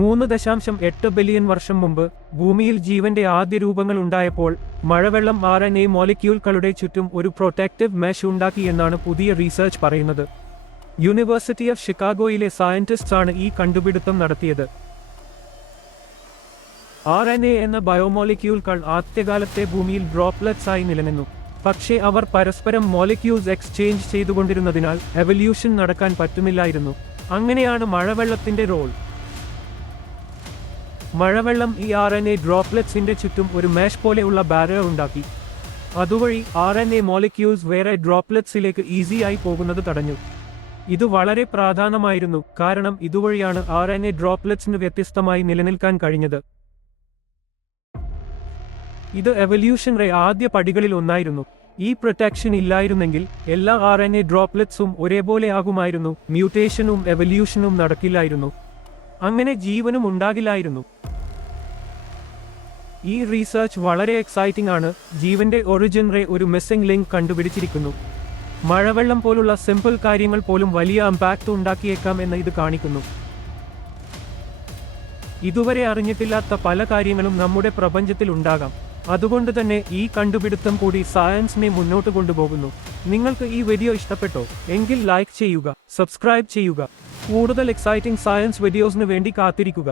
3.8 billion വർഷം മുമ്പ് ഭൂമിയിൽ ജീവന്റെ ആദ്യ രൂപങ്ങൾ ഉണ്ടായപ്പോൾ മഴവെള്ളം RNA മോളിക്യൂളുകളുടെ ചുറ്റും ഒരു പ്രൊട്ടക്റ്റീവ് മെഷ് ഉണ്ടാക്കി എന്നാണ് പുതിയ റീസർച്ച് പറയുന്നത്. യൂണിവേഴ്സിറ്റി ഓഫ് ഷിക്കാഗോയിലെ സയന്റിസ്റ്റ്സ് ആണ് ഈ കണ്ടുപിടുത്തം നടത്തിയത്. RNA എന്ന ബയോമോളിക്യൂളുകൾ ആദ്യകാലത്തെ ഭൂമിയിൽ ഡ്രോപ്ലെറ്റ്സ് ആയി നിലനിന്നു. പക്ഷേ അവർ പരസ്പരം മോളിക്യൂൾസ് എക്സ്ചേഞ്ച് ചെയ്തുകൊണ്ടിരുന്നതിനാൽ എവല്യൂഷൻ നടക്കാൻ പറ്റുന്നില്ലായിരുന്നു. അങ്ങനെയാണ് മഴവെള്ളത്തിന്റെ റോൾ. മഴവെള്ളം ഈ RNA ഡ്രോപ്ലെറ്റ്സിന്റെ ചുറ്റും ഒരു മെഷ് പോലെയുള്ള ബാരിയർ ഉണ്ടാക്കി. അതുവഴി RNA മോളിക്യൂൾസ് വേറെ ഡ്രോപ്ലെറ്റ്സിലേക്ക് ഈസിയായി പോകുന്നത് തടഞ്ഞു. ഇത് വളരെ പ്രധാനമായിരുന്നു, കാരണം ഇതുവഴിയാണ് RNA ഡ്രോപ്ലെറ്റ്സിന് വ്യത്യസ്തമായി നിലനിൽക്കാൻ കഴിഞ്ഞത്. ഇത് എവല്യൂഷന്റെ ആദ്യ പടികളിൽ ഒന്നായിരുന്നു. ഈ പ്രൊട്ടക്ഷൻ ഇല്ലായിരുന്നെങ്കിൽ എല്ലാ RNA ഡ്രോപ്ലെറ്റ്സും ഒരേപോലെ ആകുമായിരുന്നു, മ്യൂട്ടേഷനും എവല്യൂഷനും നടക്കില്ലായിരുന്നു, അങ്ങനെ ജീവനും ഉണ്ടാകില്ലായിരുന്നു. ഈ റീസർച്ച് വളരെ എക്സൈറ്റിംഗ് ആണ്. ജീവന്റെ ഒറിജിനെ ഒരു മിസ്സിംഗ് ലിങ്ക് കണ്ടുപിടിച്ചിരിക്കുന്നു. മഴവെള്ളം പോലുള്ള സിമ്പിൾ കാര്യങ്ങൾ പോലും വലിയ ഇമ്പാക്ട് ഉണ്ടാക്കിയേക്കാം എന്ന് ഇത് കാണിക്കുന്നു. ഇതുവരെ അറിഞ്ഞിട്ടില്ലാത്ത പല കാര്യങ്ങളും നമ്മുടെ പ്രപഞ്ചത്തിൽ ഉണ്ടാകാം. അതുകൊണ്ട് തന്നെ ഈ കണ്ടുപിടുത്തം കൂടി സയൻസിനെ മുന്നോട്ട് കൊണ്ടുപോകുന്നു. നിങ്ങൾക്ക് ഈ വീഡിയോ ഇഷ്ടപ്പെട്ടോ എങ്കിൽ ലൈക്ക് ചെയ്യുക, സബ്സ്ക്രൈബ് ചെയ്യുക. കൂടുതൽ എക്സൈറ്റിംഗ് സയൻസ് വീഡിയോസിന് വേണ്ടി കാത്തിരിക്കുക.